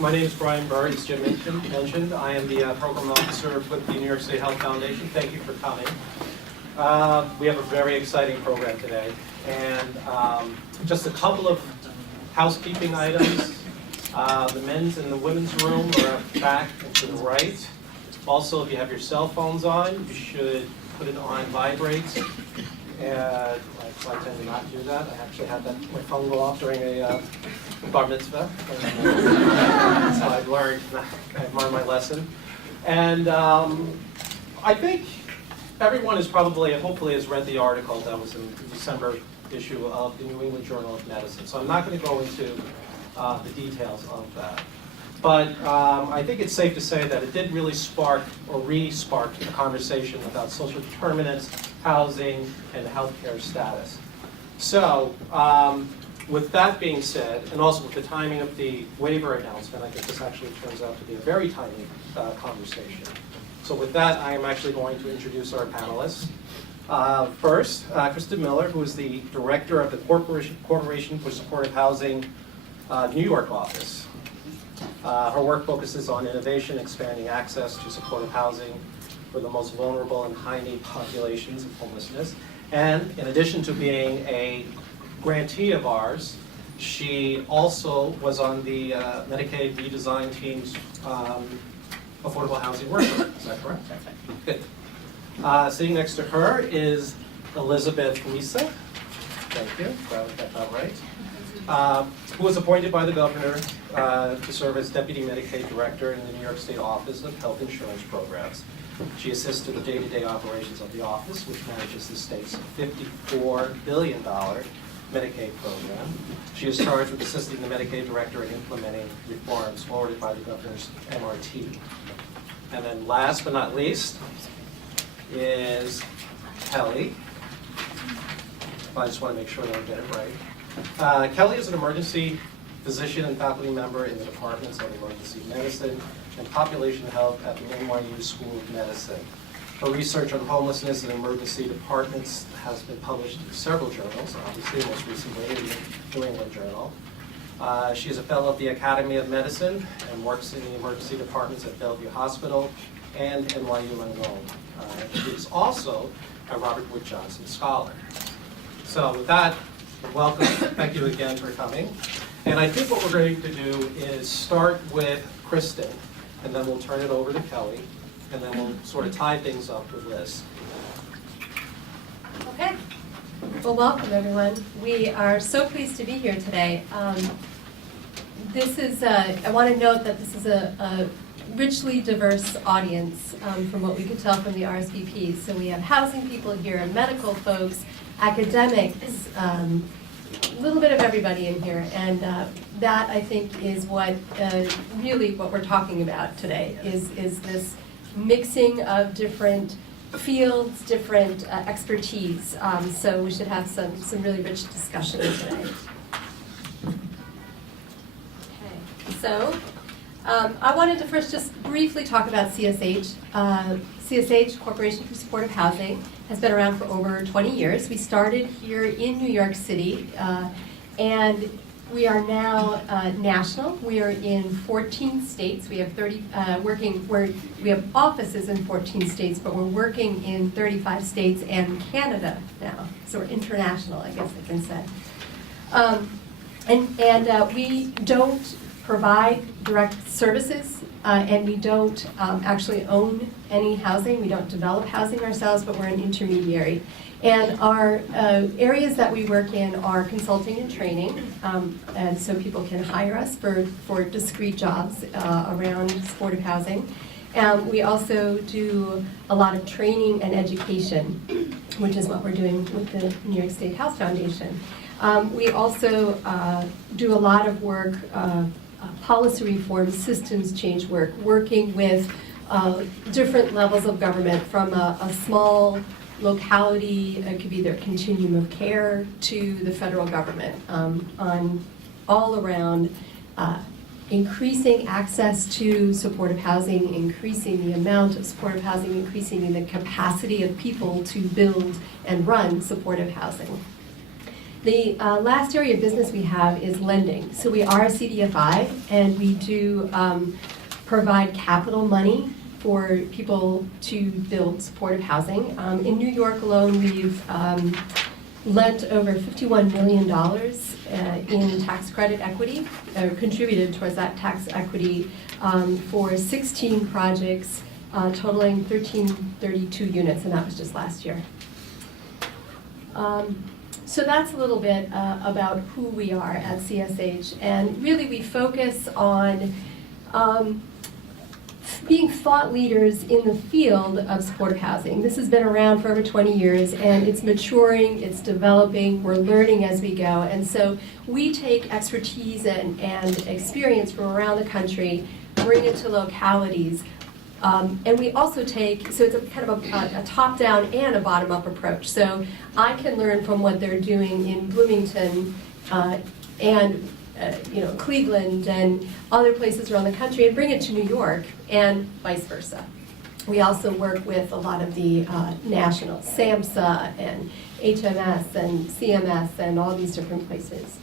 My name is Brian Burr, as Jim mentioned. I am the program officer with the New York State Health Foundation. Thank you for coming. We have a very exciting program today. And just a couple of housekeeping items. The men's and the women's room are back and to the right. Also, if you have your cell phones on, you should put it on vibrate. And I tend to not do that. I actually had my phone go off during a bar mitzvah. So I've learned my lesson. And I think everyone is probably, hopefully, has read the article that was in the December issue of the New England Journal of Medicine. So I'm not going to go into the details of that. But I think it's safe to say that it did really spark or re-spark a conversation about social determinants, housing, and healthcare status. So with that being said, and also with the timing of the waiver announcement, I think this actually turns out to be a very timely conversation. So with that, I am actually going to introduce our panelists. First, Kristen Miller, who is the director of the Corporation for Supportive Housing New York office. Her work focuses on innovation, expanding access to supportive housing for the most vulnerable and high-need populations of homelessness. And in addition to being a grantee of ours, she also was on the Medicaid redesign team's affordable housing workshop. Is that correct? Good. Sitting next to her is Elizabeth Misa. Thank you. Glad we got that right. Who was appointed by the governor to serve as Deputy Medicaid Director in the New York State Office of Health Insurance Programs. She assists to the day-to-day operations of the office, which manages the state's $54 billion Medicaid program. She is charged with assisting the Medicaid Director in implementing reforms forwarded by the governor's MRT. And then last but not least is Kelly. I just want to make sure that I get it right. Kelly is an emergency physician and faculty member in the departments of emergency medicine and population health at the NYU School of Medicine. Her research on homelessness in emergency departments has been published in several journals, obviously most recently in the New England Journal. She is a fellow of the Academy of Medicine and works in the emergency departments at Bellevue Hospital and NYU Langone. She is also a Robert Wood Johnson Scholar. So with that, welcome. Thank you again for coming. And I think what we're going to do is start with Kristen, and then we'll turn it over to Kelly, and then we'll sort of tie things up with Liz. Okay. Well, welcome, everyone. We are so pleased to be here today. I want to note that this is a richly diverse audience from what we can tell from the RSVP. So we have housing people here, medical folks, academics, a little bit of everybody in here, and that I think is what really what we're talking about today is this mixing of different fields, different expertise. So we should have some really rich discussion today. Okay, so I wanted to first just briefly talk about CSH. CSH, Corporation for Supportive Housing, has been around for over 20 years. We started here in New York City, and we are now national. We are in 14 states. We have we have offices in 14 states, but we're working in 35 states and Canada now. So we're international, I guess I can say. And we don't provide direct services, and we don't actually own any housing. We don't develop housing ourselves, but we're an intermediary. And our areas that we work in are consulting and training, and so people can hire us for discrete jobs around supportive housing. We also do a lot of training and education, which is what we're doing with the New York State Health Foundation. We also do a lot of work, policy reform, systems change work, working with different levels of government, from a small locality, it could be their continuum of care, to the federal government, on all around increasing access to supportive housing, increasing the amount of supportive housing, increasing the capacity of people to build and run supportive housing. The last area of business we have is lending. So we are a CDFI, and we do provide capital money for people to build supportive housing. In New York alone, we've lent over $51 million in tax credit equity, contributed towards that tax equity for 16 projects totaling 1,332 units, and that was just last year. So that's a little bit about who we are at CSH, and really we focus on being thought leaders in the field of supportive housing. This has been around for over 20 years, and it's maturing, it's developing, we're learning as we go, and so we take expertise and experience from around the country, bring it to localities, and we also take, so it's a kind of a top-down and a bottom-up approach. So I can learn from what they're doing in Bloomington and Cleveland and other places around the country and bring it to New York, and vice versa. We also work with a lot of the national, SAMHSA and HMS and CMS and all these different places.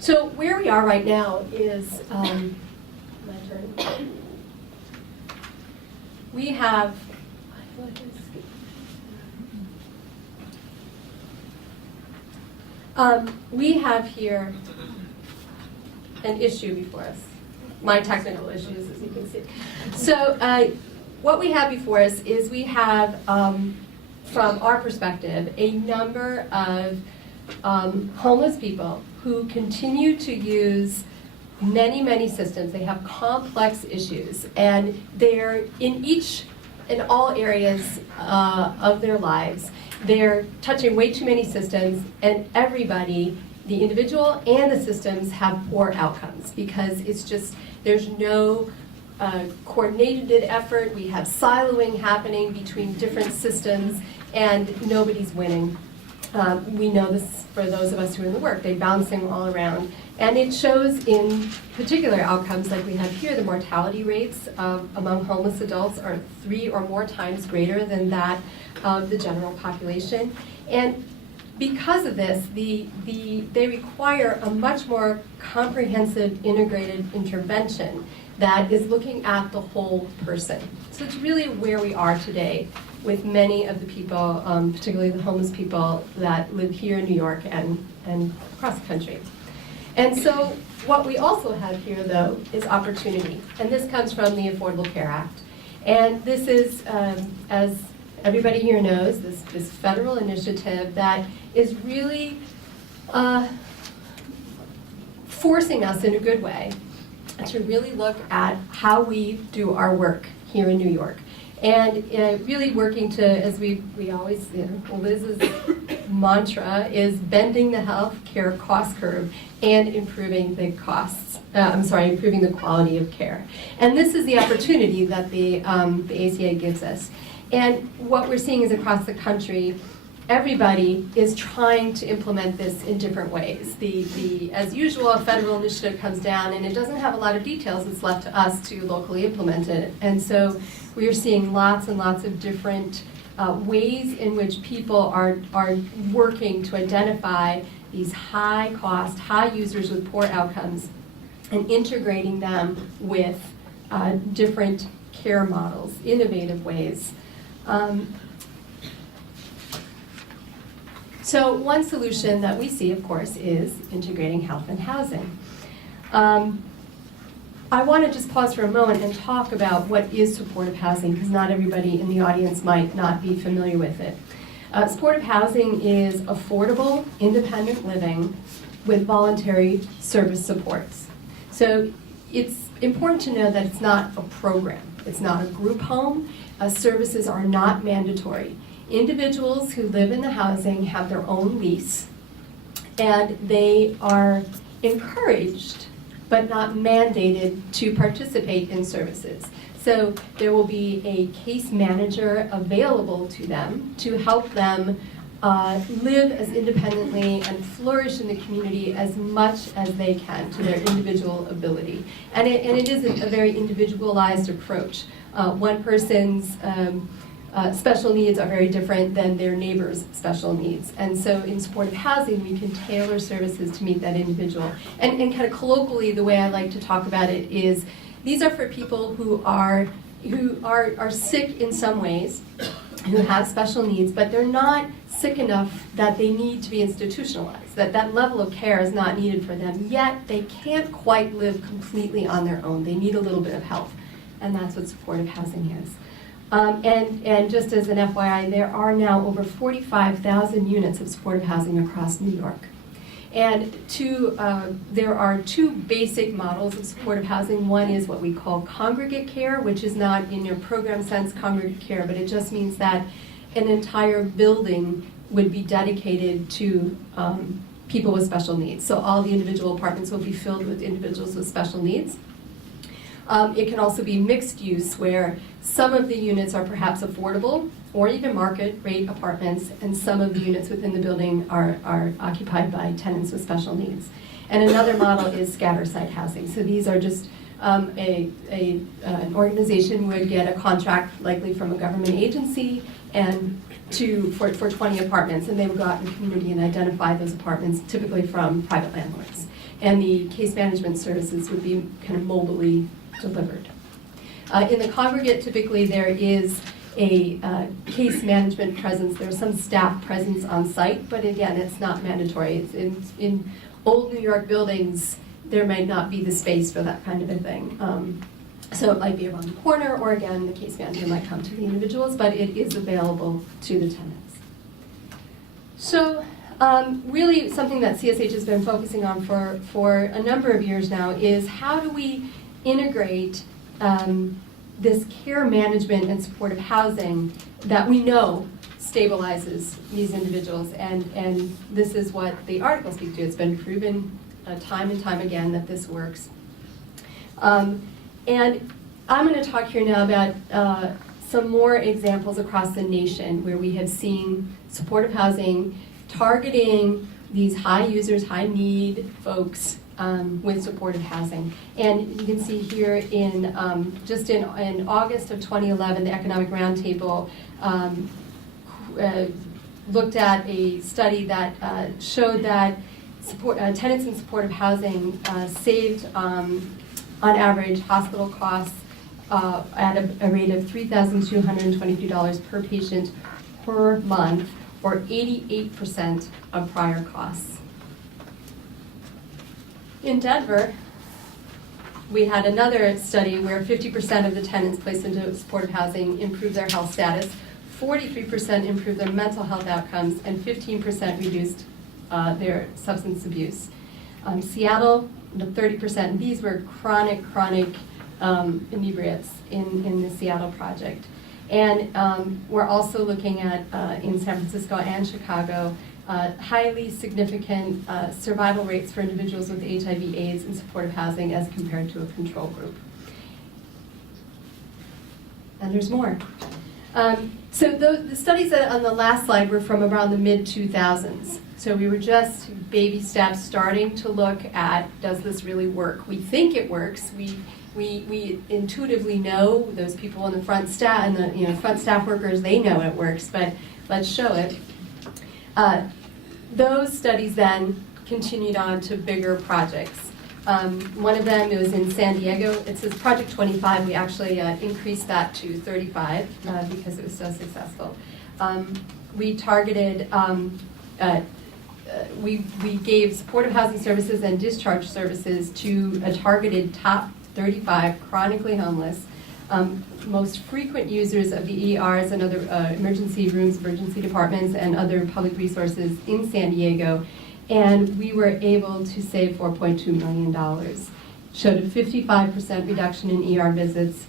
So where we are right now is, my turn. We have, we have here an issue before us. My technical issues, as you can see. So what we have before us is we have, from our perspective, a number of homeless people who continue to use many systems. They have complex issues, and they're in all areas of their lives. They're touching way too many systems, and everybody, the individual and the systems, have poor outcomes because it's just, there's no coordinated effort. We have siloing happening between different systems, and nobody's winning. We know this for those of us who are in the work. They're bouncing all around. And it shows in particular outcomes like we have here. The mortality rates among homeless adults are 3 or more times greater than that of the general population. And because of this, they require a much more comprehensive, integrated intervention that is looking at the whole person. So it's really where we are today with many of the people, particularly the homeless people that live here in New York and across the country. And so what we also have here, though, is opportunity. And this comes from the Affordable Care Act. And this is, as everybody here knows, this federal initiative that is really forcing us in a good way to really look at how we do our work here in New York. And really working to, as we always, Liz's mantra is bending the health care cost curve and improving the improving the quality of care. And this is the opportunity that the ACA gives us. And what we're seeing is across the country, everybody is trying to implement this in different ways. As usual, a federal initiative comes down and it doesn't have a lot of details. It's left to us to locally implement it. And so we are seeing lots and lots of different ways in which people are working to identify these high cost, high users with poor outcomes and integrating them with different care models, innovative ways. So one solution that we see, of course, is integrating health and housing. I want to just pause for a moment and talk about what is supportive housing, because not everybody in the audience might not be familiar with it. Supportive housing is affordable, independent living with voluntary service supports. So it's important to know that it's not a program. It's not a group home. Services are not mandatory. Individuals who live in the housing have their own lease, and they are encouraged but not mandated to participate in services. So there will be a case manager available to them to help them live as independently and flourish in the community as much as they can to their individual ability. And it is a very individualized approach. One person's special needs are very different than their neighbors' special needs. And so in supportive housing, we can tailor services to meet that individual. And kind of colloquially, the way I like to talk about it is, these are for people who are sick in some ways, who have special needs, but they're not sick enough that they need to be institutionalized, that level of care is not needed for them, yet they can't quite live completely on their own. They need a little bit of help, and that's what supportive housing is. And just as an FYI, there are now over 45,000 units of supportive housing across New York. And there are two basic models of supportive housing. One is what we call congregate care, which is not in your program sense congregate care, but it just means that an entire building would be dedicated to people with special needs. So all the individual apartments will be filled with individuals with special needs. It can also be mixed use, where some of the units are perhaps affordable or even market rate apartments, and some of the units within the building are occupied by tenants with special needs. And another model is scatter site housing. So these are just an organization would get a contract, likely from a government agency, and for 20 apartments, and they would go out in the community and identify those apartments, typically from private landlords. And the case management services would be kind of mobilely delivered. In the congregate, typically there is a case management presence. There's some staff presence on site, but again, it's not mandatory. It's in old New York buildings, there might not be the space for that kind of a thing. So it might be around the corner, or again, the case manager might come to the individuals, but it is available to the tenants. So really something that CSH has been focusing on for a number of years now is, how do we integrate this care management and supportive housing that we know stabilizes these individuals, and this is what the article speaks to. It's been proven time and time again that this works. And I'm going to talk here now about some more examples across the nation where we have seen supportive housing targeting these high users, high need folks with supportive housing. And you can see here in just in August of 2011, the Economic Roundtable looked at a study that showed that tenants in supportive housing saved, on average, hospital costs at a rate of $3,222 per patient per month, or 88% of prior costs. In Denver, we had another study where 50% of the tenants placed into supportive housing improved their health status, 43% improved their mental health outcomes, and 15% reduced their substance abuse. Seattle, 30%, and these were chronic inebriates in the Seattle project. And we're also looking at, in San Francisco and Chicago, highly significant survival rates for individuals with HIV/AIDS in supportive housing as compared to a control group. And there's more. So the studies on the last slide were from around the mid-2000s. So we were just baby steps starting to look at, does this really work? We think it works. We intuitively know, those people in the front staff and the front staff workers, they know it works, but let's show it. Those studies then continued on to bigger projects. One of them, it was in San Diego. It says Project 25. We actually increased that to 35 because it was so successful. We targeted, we gave supportive housing services and discharge services to a targeted top 35 chronically homeless, most frequent users of the ERs and other emergency rooms, emergency departments, and other public resources in San Diego. And we were able to save $4.2 million. Showed a 55% reduction in ER visits,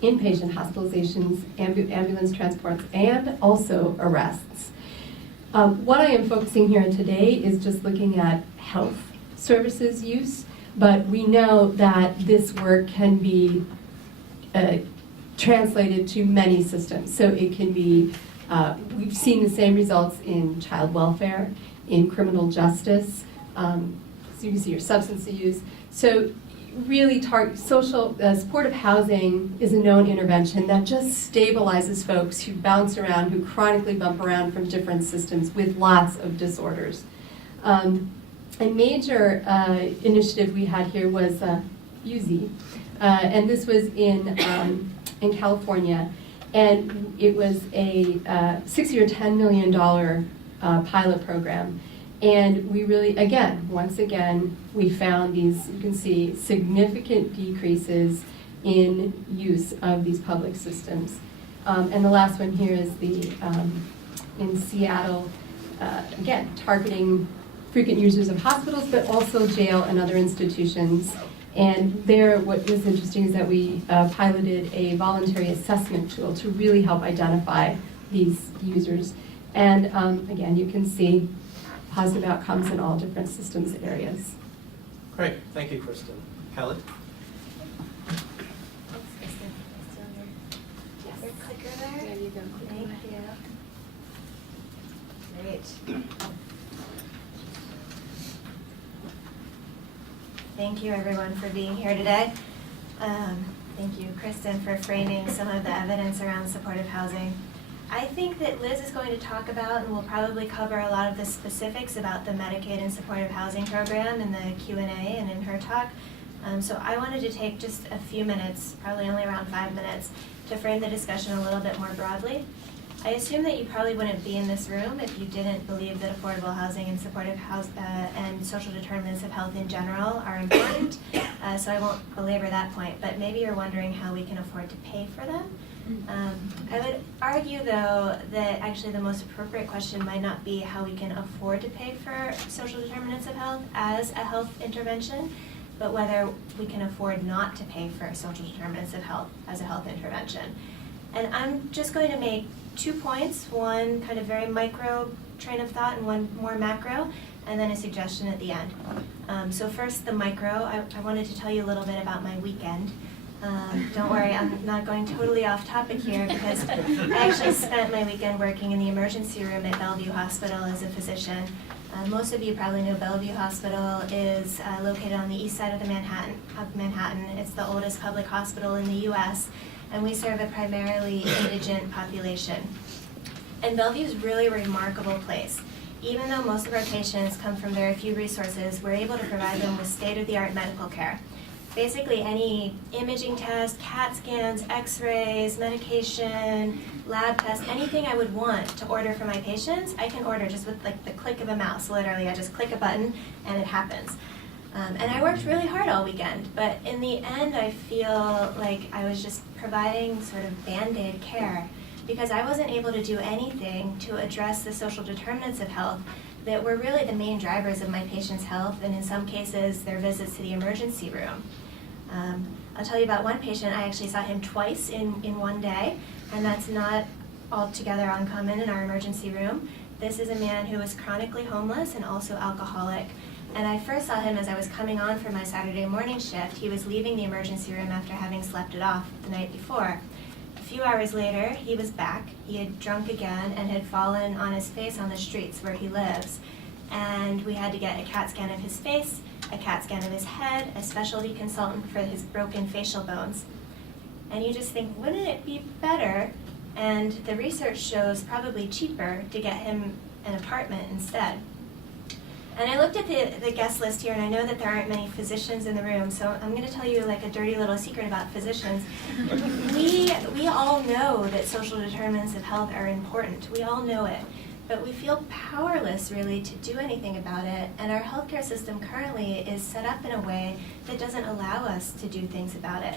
inpatient hospitalizations, ambulance transports, and also arrests. What I am focusing here today is just looking at health services use, but we know that this work can be translated to many systems. So it can be, we've seen the same results in child welfare, in criminal justice, so you can see your substance use. So really supportive housing is a known intervention that just stabilizes folks who bounce around, who chronically bump around from different systems with lots of disorders. A major initiative we had here was UZ, and this was in California, and it was a 6-year, $10 million pilot program. And we really, once again, we found these, you can see, significant decreases in use of these public systems. And the last one here is the, in Seattle, again, targeting frequent users of hospitals, but also jail and other institutions. And there, what was interesting is that we piloted a voluntary assessment tool to really help identify these users. And again, you can see positive outcomes in all different systems areas. Great, thank you, Kristen. Kelly? Thanks, Kristen. Yes. Your clicker there? There you go. Thank you. Great. Thank you, everyone, for being here today. Thank you, Kristen, for framing some of the evidence around supportive housing. I think that Liz is going to talk about, and will probably cover a lot of the specifics about the Medicaid and supportive housing program in the Q&A and in her talk. So I wanted to take just a few minutes, probably only around 5 minutes, to frame the discussion a little bit more broadly. I assume that you probably wouldn't be in this room if you didn't believe that affordable housing and supportive and social determinants of health in general are important, so I won't belabor that point, but maybe you're wondering how we can afford to pay for them. I would argue, though, that actually the most appropriate question might not be how we can afford to pay for social determinants of health as a health intervention, but whether we can afford not to pay for social determinants of health as a health intervention. And I'm just going to make 2 points, one kind of very micro train of thought and one more macro, and then a suggestion at the end. So first, the micro. I wanted to tell you a little bit about my weekend. Don't worry, I'm not going totally off topic here because I actually spent my weekend working in the emergency room at Bellevue Hospital as a physician. Most of you probably know Bellevue Hospital is located on the east side of Manhattan. It's the oldest public hospital in the U.S., and we serve a primarily indigent population. And Bellevue is really a remarkable place. Even though most of our patients come from very few resources, we're able to provide them with state-of-the-art medical care. Basically any imaging test, CAT scans, x-rays, medication, lab tests, anything I would want to order for my patients, I can order just with like the click of a mouse. Literally, I just click a button and it happens. And I worked really hard all weekend, but in the end I feel like I was just providing sort of Band-Aid care because I wasn't able to do anything to address the social determinants of health that were really the main drivers of my patients' health, and in some cases their visits to the emergency room. I'll tell you about one patient. I actually saw him twice in one day, and that's not altogether uncommon in our emergency room. This is a man who was chronically homeless and also alcoholic. And I first saw him as I was coming on for my Saturday morning shift. He was leaving the emergency room after having slept it off the night before. A few hours later, he was back. He had drunk again and had fallen on his face on the streets where he lives. And we had to get a CAT scan of his face, a CAT scan of his head, a specialty consultant for his broken facial bones. And you just think, wouldn't it be better, and the research shows probably cheaper, to get him an apartment instead? And I looked at the guest list here, and I know that there aren't many physicians in the room, so I'm going to tell you like a dirty little secret about physicians. We all know that social determinants of health are important. We all know it. But we feel powerless, really, to do anything about it, and our healthcare system currently is set up in a way that doesn't allow us to do things about it.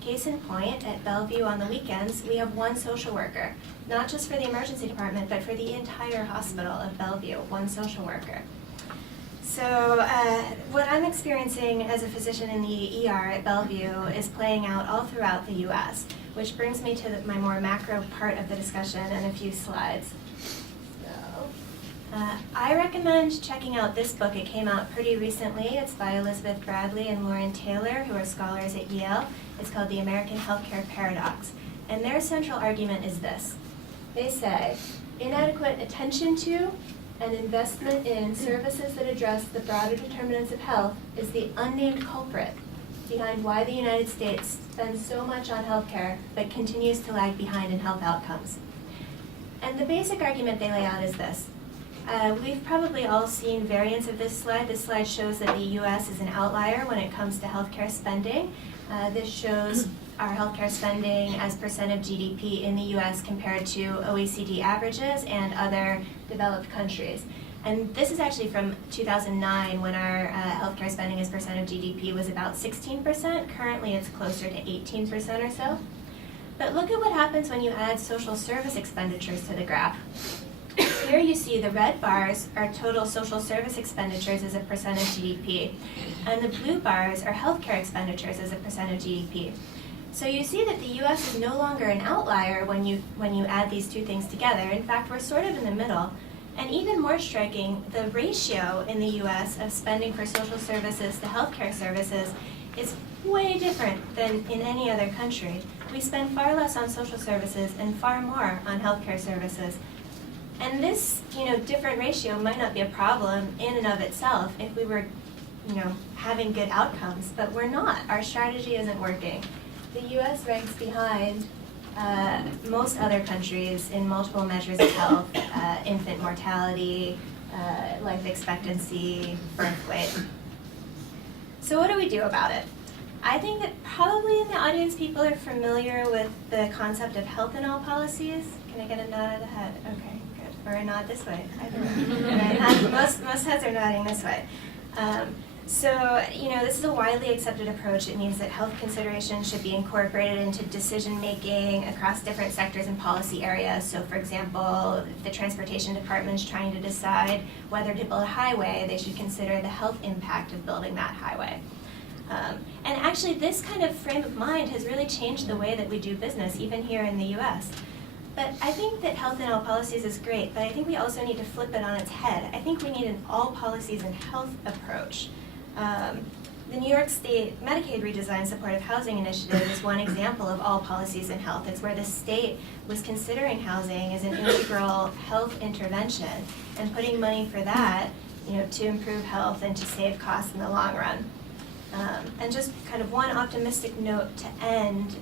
Case in point, at Bellevue on the weekends, we have one social worker, not just for the emergency department, but for the entire hospital of Bellevue, one social worker. So what I'm experiencing as a physician in the ER at Bellevue is playing out all throughout the U.S., which brings me to my more macro part of the discussion and a few slides. I recommend checking out this book. It came out pretty recently. It's by Elizabeth Bradley and Lauren Taylor, who are scholars at Yale. It's called The American Healthcare Paradox. And their central argument is this. They say, inadequate attention to and investment in services that address the broader determinants of health is the unnamed culprit behind why the United States spends so much on healthcare but continues to lag behind in health outcomes. And the basic argument they lay out is this. We've probably all seen variants of this slide. This slide shows that the US is an outlier when it comes to healthcare spending. This shows our healthcare spending as percent of GDP in the US compared to OECD averages and other developed countries. And this is actually from 2009 when our healthcare spending as percent of GDP was about 16%. Currently it's closer to 18% or so. But look at what happens when you add social service expenditures to the graph. Here you see the red bars are total social service expenditures as a percent of GDP, and the blue bars are healthcare expenditures as a percent of GDP. So you see that the US is no longer an outlier when you add these two things together. In fact, we're sort of in the middle. And even more striking, the ratio in the US of spending for social services to healthcare services is way different than in any other country. We spend far less on social services and far more on healthcare services. And this, different ratio might not be a problem in and of itself if we were, having good outcomes, but we're not. Our strategy isn't working. The US ranks behind most other countries in multiple measures of health, infant mortality, life expectancy, birth weight. So what do we do about it? I think that probably in the audience people are familiar with the concept of health in all policies. Can I get a nod of the head? Okay, good. Or a nod this way, either way. Most heads are nodding this way. So, this is a widely accepted approach. It means that health considerations should be incorporated into decision-making across different sectors and policy areas. So, for example, if the transportation department is trying to decide whether to build a highway, they should consider the health impact of building that highway. And actually, this kind of frame of mind has really changed the way that we do business, even here in the US. But I think that health in all policies is great, but I think we also need to flip it on its head. I think we need an all policies and health approach. The New York State Medicaid Redesign Supportive Housing Initiative is one example of all policies in health. It's where the state was considering housing as an integral health intervention and putting money for that, to improve health and to save costs in the long run. And just kind of one optimistic note to end,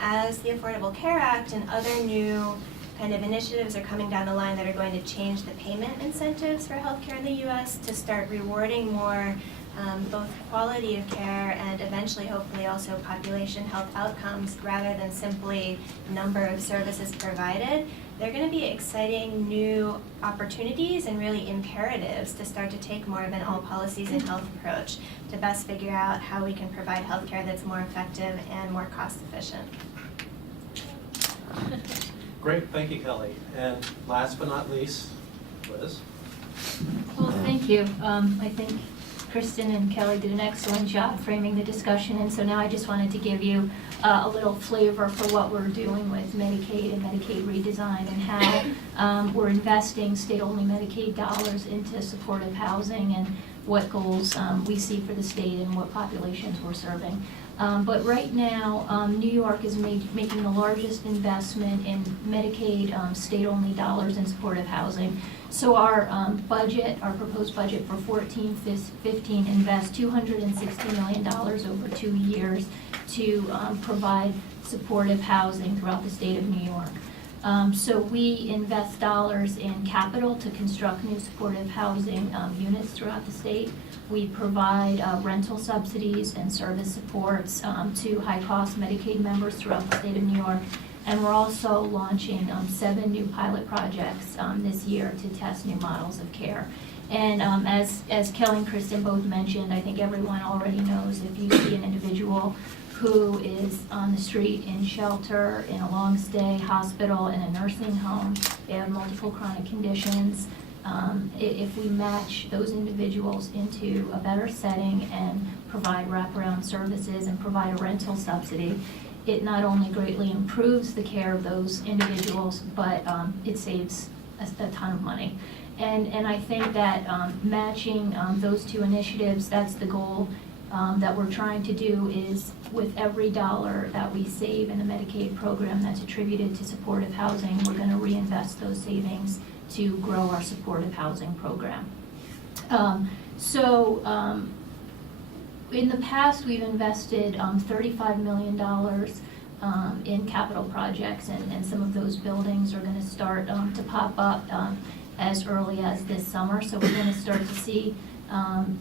as the Affordable Care Act and other new kind of initiatives are coming down the line that are going to change the payment incentives for healthcare in the US to start rewarding more both quality of care and eventually, hopefully, also population health outcomes rather than simply number of services provided. They're going to be exciting new opportunities and really imperatives to start to take more of an all policies and health approach to best figure out how we can provide healthcare that's more effective and more cost efficient. Great, thank you, Kelly. And last but not least, Liz. Well, thank you. I think Kristen and Kelly did an excellent job framing the discussion, and so now I just wanted to give you a little flavor for what we're doing with Medicaid and Medicaid redesign and how we're investing state-only Medicaid dollars into supportive housing and what goals we see for the state and what populations we're serving. But right now, New York is making the largest investment in Medicaid state-only dollars in supportive housing. So our proposed budget for 14-15 invests $260 million over 2 years to provide supportive housing throughout the state of New York. So we invest dollars in capital to construct new supportive housing units throughout the state. We provide rental subsidies and service supports to high-cost Medicaid members throughout the state of New York. And we're also launching 7 new pilot projects this year to test new models of care. And as Kelly and Kristen both mentioned, I think everyone already knows if you see an individual who is on the street, in shelter, in a long stay hospital, in a nursing home, they have multiple chronic conditions. If we match those individuals into a better setting and provide wraparound services and provide a rental subsidy, it not only greatly improves the care of those individuals, but it saves a ton of money. And I think that matching those two initiatives, that's the goal that we're trying to do, is with every dollar that we save in the Medicaid program that's attributed to supportive housing, we're going to reinvest those savings to grow our supportive housing program. In the past, we've invested $35 million in capital projects, and some of those buildings are going to start to pop up as early as this summer. So we're going to start to see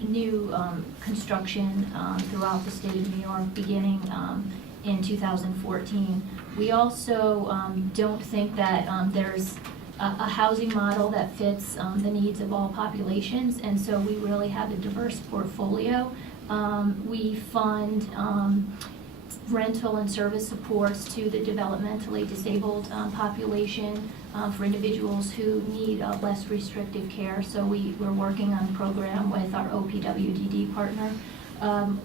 new construction throughout the state of New York beginning in 2014. We also don't think that there's a housing model that fits the needs of all populations, and so we really have a diverse portfolio. We fund rental and service supports to the developmentally disabled population for individuals who need less restrictive care. So we're working on a program with our OPWDD partner.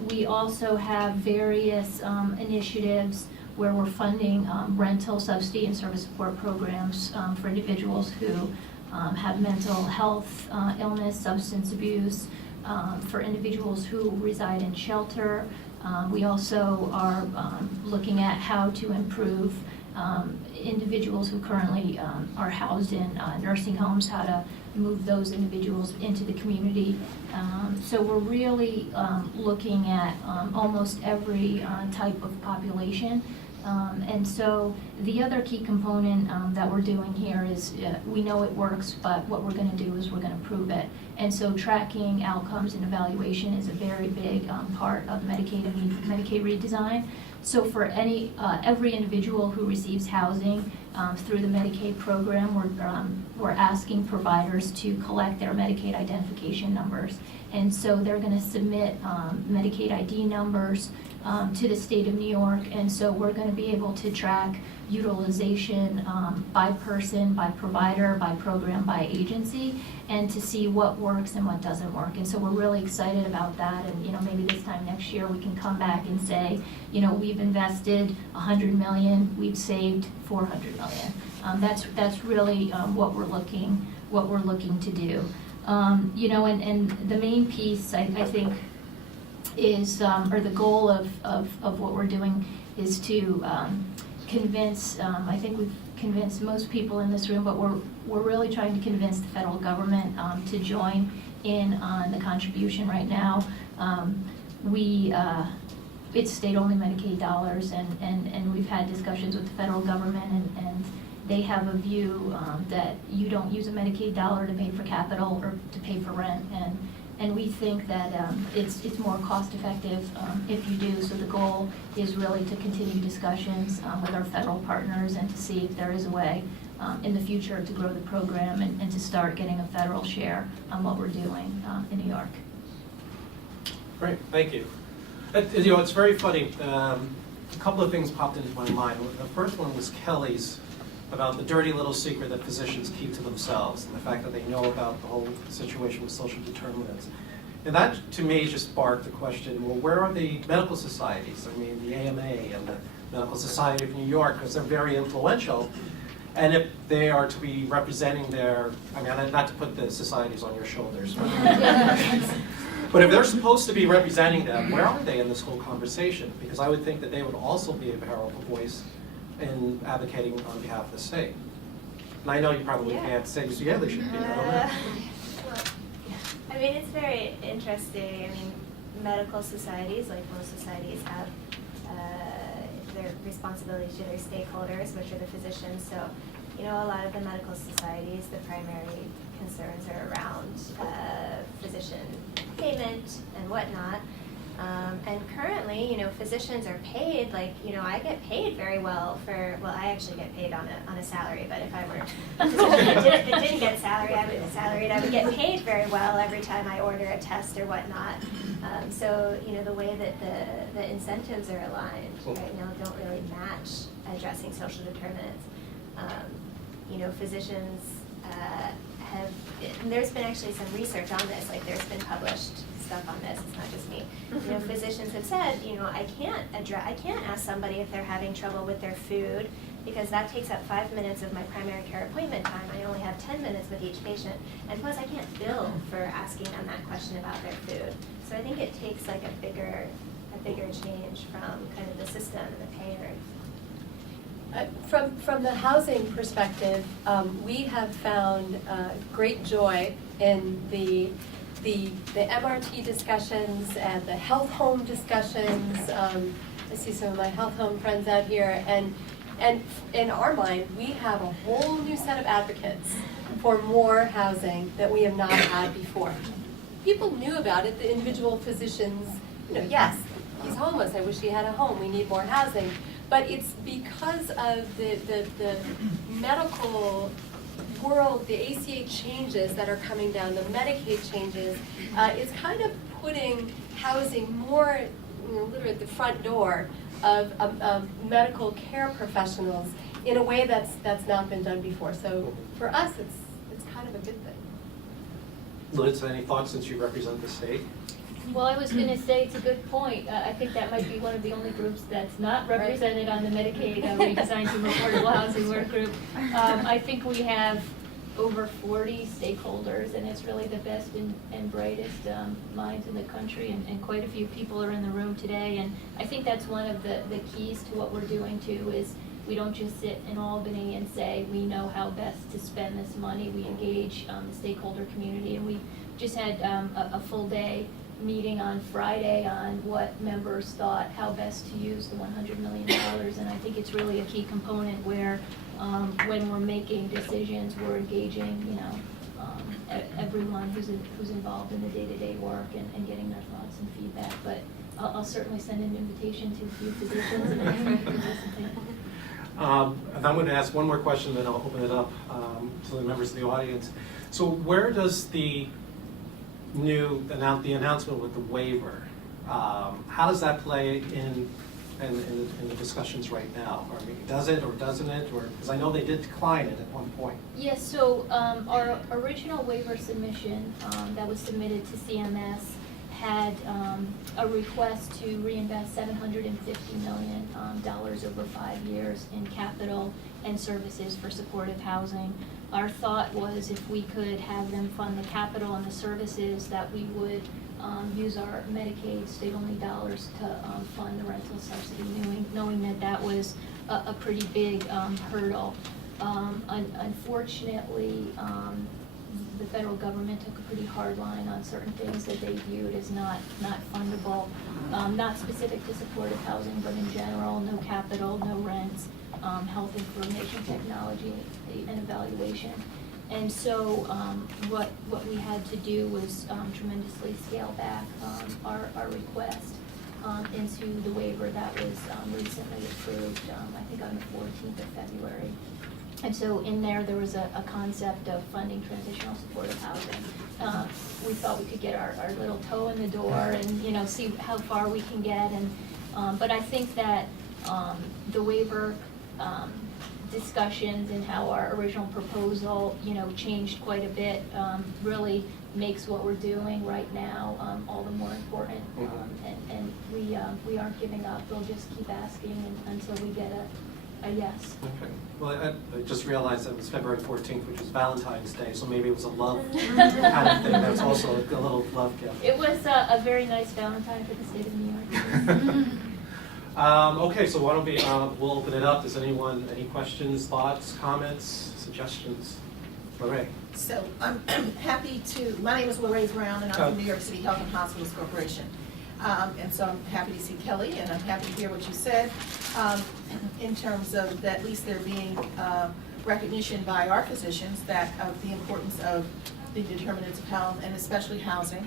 We also have various initiatives where we're funding rental, subsidy, and service support programs for individuals who have mental health illness, substance abuse, for individuals who reside in shelter. We also are looking at how to improve individuals who currently are housed in nursing homes, how to move those individuals into the community. So we're really looking at almost every type of population. And so the other key component that we're doing here is we know it works, but what we're going to do is we're going to prove it. And so tracking outcomes and evaluation is a very big part of Medicaid redesign. So for every individual who receives housing through the Medicaid program, we're asking providers to collect their Medicaid identification numbers. And so they're going to submit Medicaid ID numbers to the state of New York, and so we're going to be able to track utilization by person, by provider, by program, by agency, and to see what works and what doesn't work. And so we're really excited about that, and maybe this time next year we can come back and say, we've invested $100 million, we've saved $400 million. That's really what we're looking to do. And the main piece I think is, or the goal of what we're doing is to convince, I think we've convinced most people in this room, but we're really trying to convince the federal government to join in on the contribution right now. It's state-only Medicaid dollars, and we've had discussions with the federal government, and they have a view that you don't use a Medicaid dollar to pay for capital or to pay for rent, and we think that it's more cost-effective if you do. So the goal is really to continue discussions with our federal partners and to see if there is a way in the future to grow the program and to start getting a federal share on what we're doing in New York. Great, thank you. It's very funny. A couple of things popped into my mind. The first one was Kelly's about the dirty little secret that physicians keep to themselves, and the fact that they know about the whole situation with social determinants. And that, to me, just sparked the question, well, where are the medical societies? I mean, the AMA and the Medical Society of New York, because they're very influential. And if they are to be representing their, not to put the societies on your shoulders, but if they're supposed to be representing them, where are they in this whole conversation? Because I would think that they would also be a powerful voice in advocating on behalf of the state. And I know you probably can't say, yeah, they should be. It's very interesting. Medical societies, like most societies, have their responsibilities to their stakeholders, which are the physicians. So, a lot of the medical societies, the primary concerns are around physician payment and whatnot. And currently, physicians are paid, I get paid very well I actually get paid on a salary, but if I were a physician that didn't get salary, I would get paid very well every time I order a test or whatnot. So, the way that the incentives are aligned right now don't really match addressing social determinants. Physicians have, and there's been actually some research on this, there's been published stuff on this, it's not just me. Physicians have said, I can't ask somebody if they're having trouble with their food, because that takes up 5 minutes of my primary care appointment time. I only have 10 minutes with each patient, and plus I can't bill for asking them that question about their food. So I think it takes a bigger change from kind of the system and the payer. From the housing perspective, we have found great joy in the the MRT discussions and the health home discussions. I see some of my health home friends out here, and in our mind, we have a whole new set of advocates for more housing that we have not had before. People knew about it, the individual physicians, yes, he's homeless, I wish he had a home, we need more housing. But it's because of the medical world, the ACA changes that are coming down, the Medicaid changes, it's kind of putting housing more literally at the front door of medical care professionals in a way that's not been done before. So for us, it's kind of a good thing. Liz, any thoughts since you represent the state? Well, I was going to say it's a good point. I think that might be one of the only groups that's not represented on the Medicaid Redesign to Affordable Housing Work Group. I think we have over 40 stakeholders, and it's really the best and brightest minds in the country, and quite a few people are in the room today. And I think that's one of the keys to what we're doing too, is we don't just sit in Albany and say we know how best to spend this money. We engage the stakeholder community, and we just had a full day meeting on Friday on what members thought how best to use the $100 million, and I think it's really a key component where when we're making decisions, we're engaging, everyone who's involved in the day-to-day work and getting their thoughts and feedback. But I'll certainly send an invitation to a few physicians and ask them to participate. And I'm going to ask one more question, then I'll open it up to the members of the audience. So where does the announcement with the waiver, how does that play in the discussions right now? I mean, does it or doesn't it? Or because I know they did decline it at one point. Yes, so our original waiver submission that was submitted to CMS had a request to reinvest $750 million over 5 years in capital and services for supportive housing. Our thought was if we could have them fund the capital and the services, that we would use our Medicaid state-only dollars to fund the rental subsidy, knowing that was a pretty big hurdle. Unfortunately, the federal government took a pretty hard line on certain things that they viewed as not fundable, not specific to supportive housing, but in general, no capital, no rents, health information technology, and evaluation. And so what we had to do was tremendously scale back our request into the waiver that was recently approved, I think on the 14th of February. And so in there was a concept of funding transitional supportive housing. We thought we could get our little toe in the door and see how far we can get. And but I think that the waiver discussions and how our original proposal changed quite a bit really makes what we're doing right now all the more important. And we aren't giving up. We'll just keep asking until we get a yes. Okay. Well, I just realized that it was February 14th, which was Valentine's Day, so maybe it was a love kind of thing. That's also a little love gift. It was a very nice Valentine for the state of New York. Okay, so why don't we'll open it up. Does anyone, any questions, thoughts, comments, suggestions? Lorraine. So I'm happy to, my name is Lorraine Brown, and I'm from New York City Health and Hospitals Corporation. And so I'm happy to see Kelly, and I'm happy to hear what you said in terms of that at least there being recognition by our physicians that of the importance of the determinants of health and especially housing.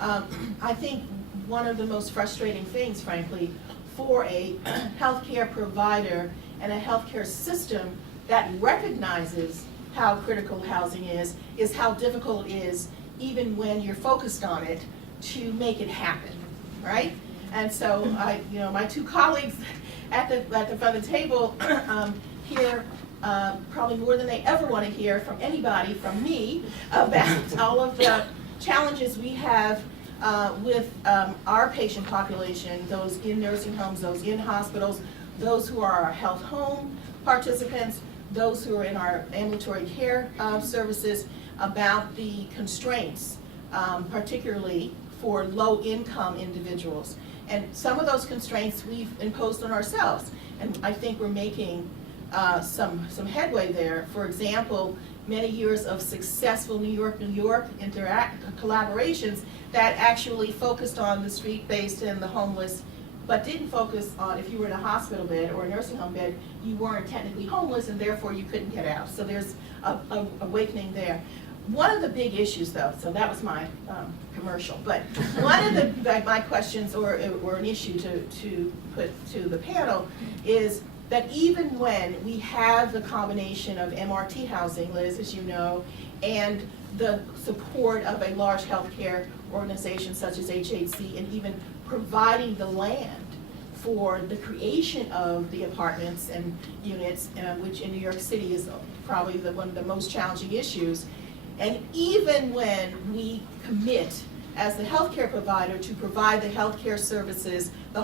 I think one of the most frustrating things, frankly, for a healthcare provider and a healthcare system that recognizes how critical housing is how difficult it is, even when you're focused on it, to make it happen. Right? And so my two colleagues at the front of the table hear probably more than they ever want to hear from anybody, from me, about all of the challenges we have with our patient population, those in nursing homes, those in hospitals, those who are our health home participants, those who are in our ambulatory care services, about the constraints, particularly for low-income individuals. And some of those constraints we've imposed on ourselves, and I think we're making some headway there. For example, many years of successful New York collaborations that actually focused on the street-based and the homeless, but didn't focus on if you were in a hospital bed or a nursing home bed, you weren't technically homeless and therefore you couldn't get out. So there's a awakening there. One of the big issues though, so that was my commercial, but one of my questions or an issue to put to the panel is that even when we have the combination of MRT housing, Liz, as you know, and the support of a large healthcare organization such as HHC, and even providing the land for the creation of the apartments and units, which in New York City is probably one of the most challenging issues. And even when we commit as the healthcare provider to provide the healthcare services, the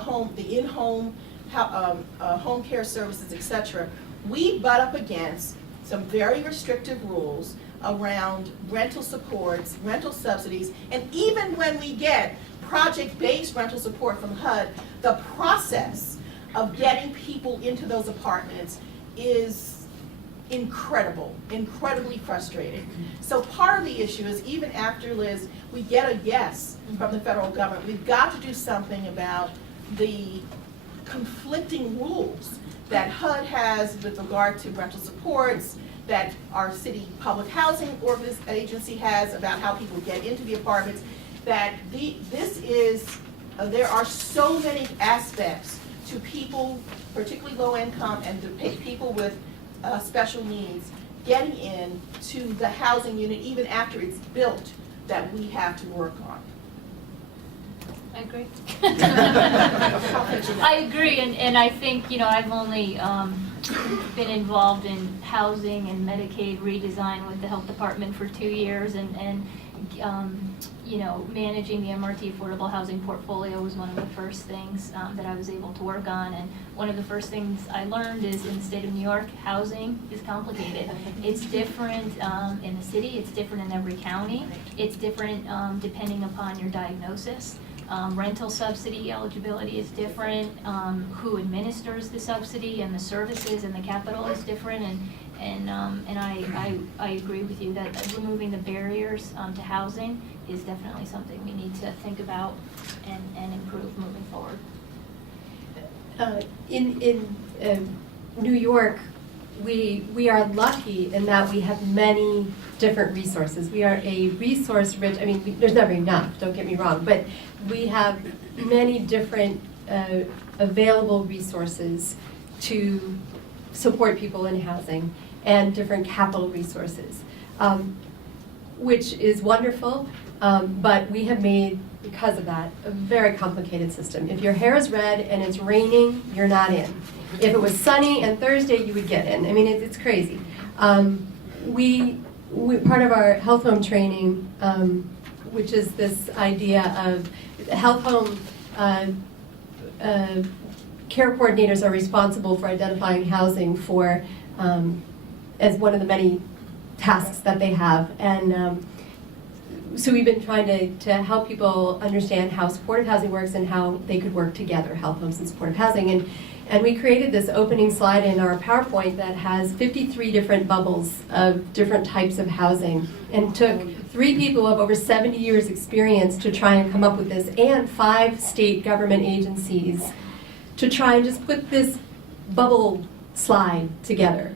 in-home home care services, etc., we butt up against some very restrictive rules around rental supports, rental subsidies, and even when we get project-based rental support from HUD, the process of getting people into those apartments is incredibly frustrating. So part of the issue is even after, Liz, we get a yes from the federal government, we've got to do something about the conflicting rules that HUD has with regard to rental supports, that our city public housing agency has about how people get into the apartments, that there are so many aspects to people, particularly low income and to people with special needs, getting in to the housing unit even after it's built, that we have to work on. I agree. I agree, and I think, I've only been involved in housing and Medicaid redesign with the health department for 2 years, and managing the MRT affordable housing portfolio was one of the first things that I was able to work on. And one of the first things I learned is in the state of New York, housing is complicated. It's different in the city, it's different in every county, it's different depending upon your diagnosis. Rental subsidy eligibility is different, who administers the subsidy and the services and the capital is different, and I agree with you that removing the barriers to housing is definitely something we need to think about and improve moving forward. In New York, we are lucky in that we have many different resources. We are a resource-rich, there's never enough, don't get me wrong, but we have many different available resources to support people in housing and different capital resources, which is wonderful, but we have made, because of that, a very complicated system. If your hair is red and it's raining, you're not in. If it was sunny and Thursday, you would get in. It's crazy. We part of our health home training, which is this idea of health home care coordinators are responsible for identifying housing for as one of the many tasks that they have, and so we've been trying to help people understand how supportive housing works and how they could work together, health homes and supportive housing. And we created this opening slide in our PowerPoint that has 53 different bubbles of different types of housing, and took 3 people of over 70 years experience to try and come up with this, and 5 state government agencies to try and just put this bubble slide together.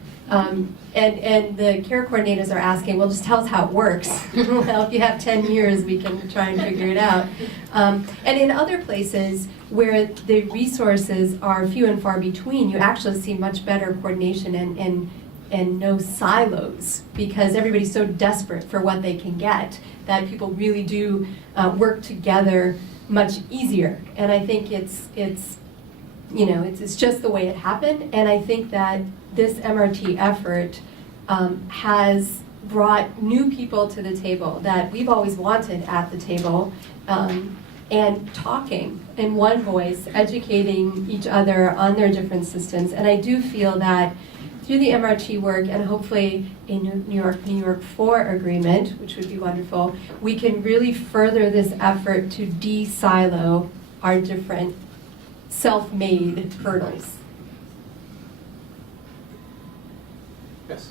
And the care coordinators are asking, well, just tell us how it works. Well, if you have 10 years, we can try and figure it out. And in other places where the resources are few and far between, you actually see much better coordination and no silos, because everybody's so desperate for what they can get that people really do work together much easier. And I think it's just the way it happened, and I think that this MRT effort has brought new people to the table that we've always wanted at the table, and talking in one voice, educating each other on their different systems. And I do feel that through the MRT work and hopefully a New York 4 agreement, which would be wonderful, we can really further this effort to de-silo our different self-made hurdles. Yes.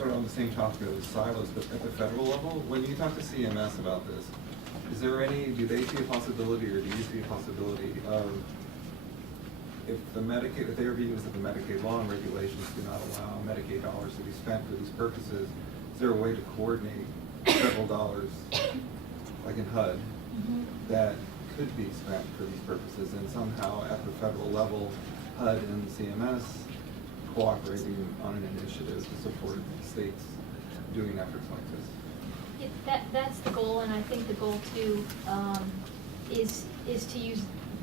sort of on the same topic of silos, but at the federal level, when you talk to CMS about this, is there any, do they see a possibility, or do you see a possibility of, if the Medicaid, if their view is that the Medicaid law and regulations do not allow Medicaid dollars to be spent for these purposes, is there a way to coordinate federal dollars, like in HUD, that could be spent for these purposes, and somehow at the federal level, HUD and CMS cooperating on an initiative to support states doing efforts like this? That's the goal, and I think the goal too is to use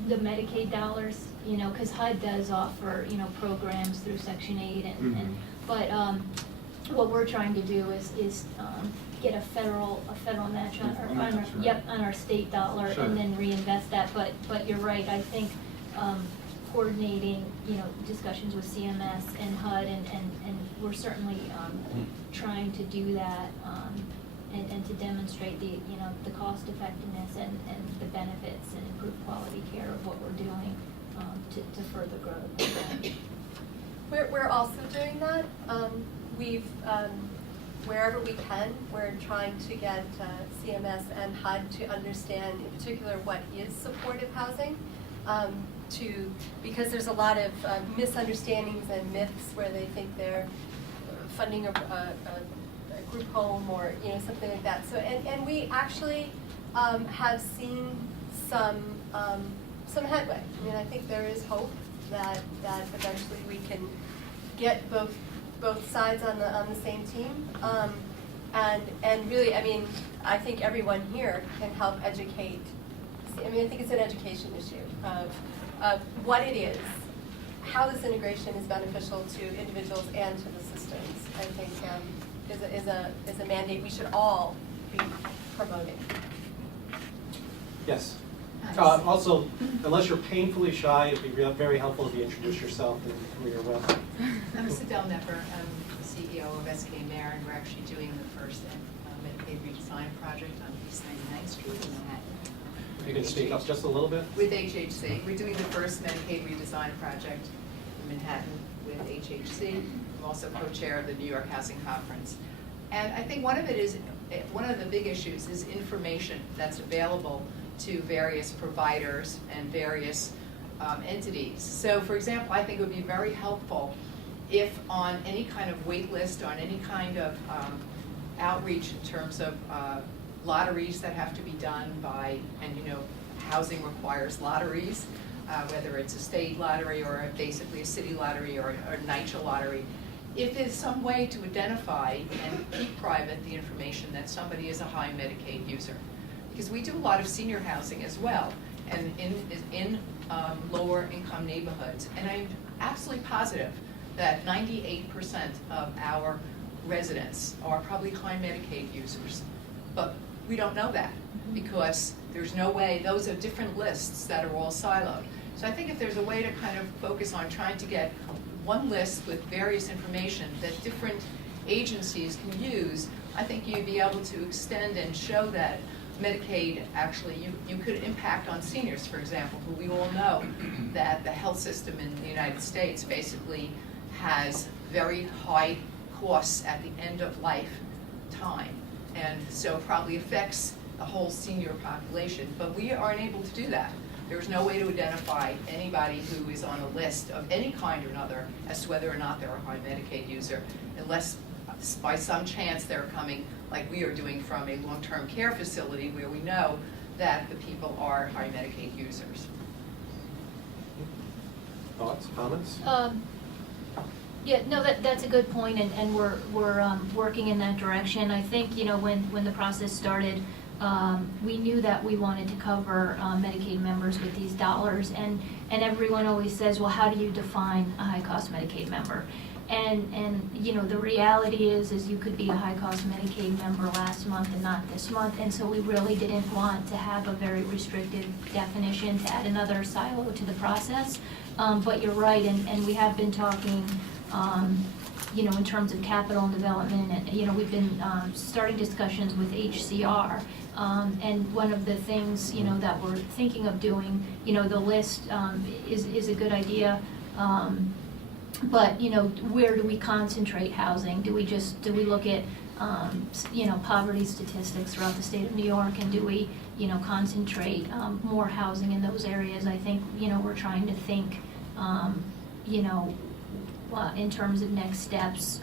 the Medicaid dollars, you know, because HUD does offer, you know, programs through Section 8, but what we're trying to do is get a federal match on our state dollar, Sure. and then reinvest that. But you're right. I think coordinating, you know, discussions with CMS and HUD, and we're certainly trying to do that, and to demonstrate the, you know, the cost effectiveness and the benefits and improved quality care of what we're doing to further grow the program. We're also doing that. We've, wherever we can, we're trying to get CMS and HUD to understand in particular what is supportive housing, because there's a lot of misunderstandings and myths where they think they're funding a group home or, you know, something like that. So, and we actually have seen some headway. I mean, I think there is hope that eventually we can get both sides on the same team. And really, I mean, I think everyone here can help educate. I mean, I think it's an education issue of what it is, how this integration is beneficial to individuals and to the systems. I think is a mandate we should all be promoting. Yes. Also, unless you're painfully shy, it'd be very helpful if you introduce yourself and who you're with. I'm Sidel Nepper. I'm the CEO of SK Mayor, and we're actually doing the first Medicaid redesign project on East 99th Street in Manhattan. You can speak up just a little bit. With HHC. We're doing the first Medicaid redesign project in Manhattan with HHC. I'm also co-chair of the New York Housing Conference. And I think one of the big issues is information that's available to various providers and various entities. So for example, I think it would be very helpful if on any kind of wait list, on any kind of outreach in terms of lotteries that have to be done by, and you know, housing requires lotteries, whether it's a state lottery or basically a city lottery or a NYCHA lottery. If there's some way to identify and keep private the information that somebody is a high Medicaid user. Because we do a lot of senior housing as well, and in lower income neighborhoods. And I'm absolutely positive that 98% of our residents are probably high Medicaid users. But we don't know that because there's no way, those are different lists that are all siloed. So I think if there's a way to kind of focus on trying to get one list with various information that different agencies can use, I think you'd be able to extend and show that Medicaid, actually, you could impact on seniors, for example, who we all know that the health system in the United States basically has very high costs at the end of life time. And so probably affects the whole senior population, but we aren't able to do that. There's no way to identify anybody who is on a list of any kind or another as to whether or not they're a high Medicaid user, unless by some chance they're coming, like we are doing, from a long-term care facility where we know that the people are high Medicaid users. Thoughts, comments? Yeah, no, that's a good point, and we're working in that direction. I think, you know, when the process started, we knew that we wanted to cover Medicaid members with these dollars, and everyone always says, well, how do you define a high-cost Medicaid member? And you know, the reality is you could be a high-cost Medicaid member last month and not this month, and so we really didn't want to have a very restrictive definition to add another silo to the process. But you're right, and we have been talking, you know, in terms of capital and development, and you know, we've been starting discussions with HCR, and one of the things, you know, that we're thinking of doing, you know, the list is a good idea. But, you know, where do we concentrate housing? Do we look at, you know, poverty statistics throughout the state of New York, and do we, you know, concentrate more housing in those areas? I think, you know, we're trying to think, you know, in terms of next steps,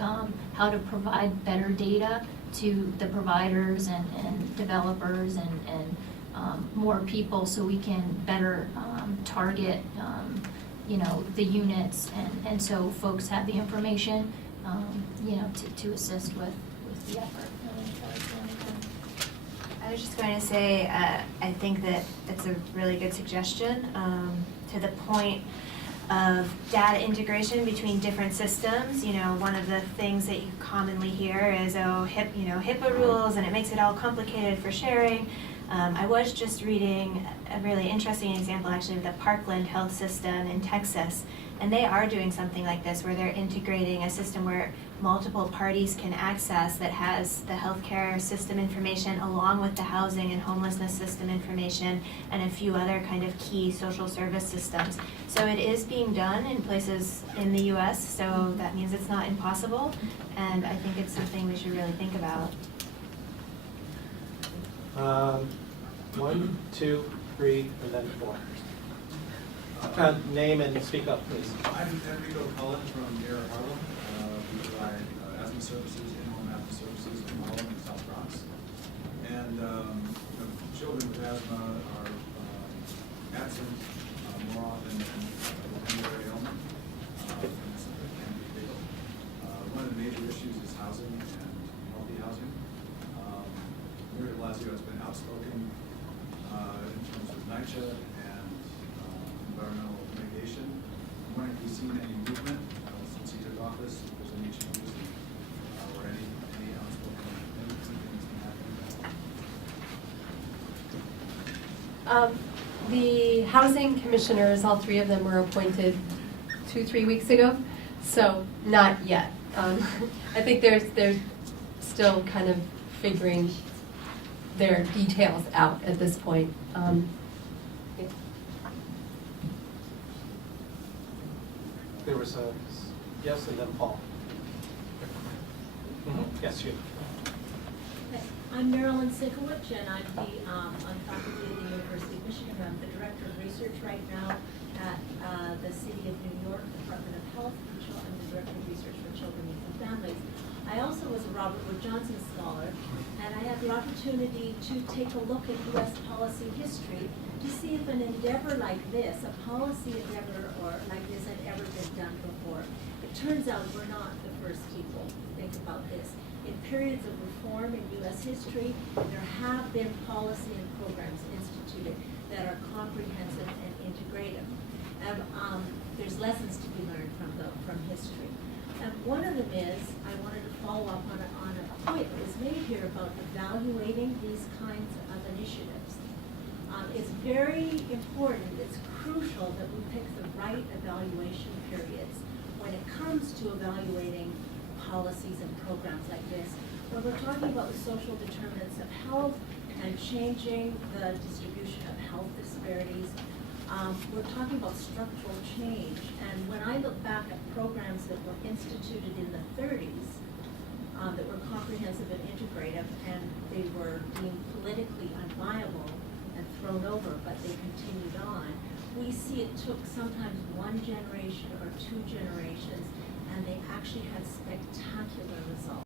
how to provide better data to the providers and developers and more people, so we can better target, you know, the units, and so folks have the information, you know, to assist with the effort. I was just going to say, I think that it's a really good suggestion, to the point of data integration between different systems. You know, one of the things that you commonly hear is, oh, HIPAA rules, and it makes it all complicated for sharing. I was just reading a really interesting example, actually, of the Parkland Health System in Texas, and they are doing something like this, where they're integrating a system where multiple parties can access, that has the healthcare system information along with the housing and homelessness system information and a few other kind of key social service systems. So it is being done in places in the US, so that means it's not impossible, and I think it's something we should really think about. 1, 2, 3, and then 4. Name and speak up, please. I'm Enrico Cullen from near Harlem. We provide asthma services, in-home asthma services in Harlem and South Bronx. And children with asthma are absent more often than any other ailment. And this can be fatal. One of the major issues is housing and healthy housing. Mayor de Blasio has been outspoken in terms of NYCHA and environmental mitigation. I'm wondering if you've seen any movement since he took office, if there's any changes or any outspoken anything that's been happening. The housing commissioners, all 3 of them were appointed 2-3 weeks ago, so not yet. I think they're still kind of figuring their details out at this point. Yeah. There was a yes, and then Paul. Yes, you. I'm Marilyn Sinkowicz, and I'm on faculty at the University of Michigan. I'm the director of research right now at the City of New York Department of Health. I'm the director of research for children, youth, and families. I also was a Robert Wood Johnson scholar, and I had the opportunity to take a look at U.S. policy history to see if an endeavor like this, a policy endeavor or like this, had ever been done before. It turns out we're not the first people to think about this. In periods of reform in U.S. history, there have been policy and programs instituted that are comprehensive and integrative. And there's lessons to be learned from history. And one of them is, I wanted to follow up on a point that was made here about evaluating these kinds of initiatives. It's very important, it's crucial that we pick the right evaluation periods when it comes to evaluating policies and programs like this. When we're talking about the social determinants of health and changing the distribution of health disparities, we're talking about structural change. And when I look back at programs that were instituted in the 30s, that were comprehensive and integrative, and they were deemed politically unviable and thrown over, but they continued on, we see it took sometimes 1 generation or 2 generations, and they actually had spectacular results.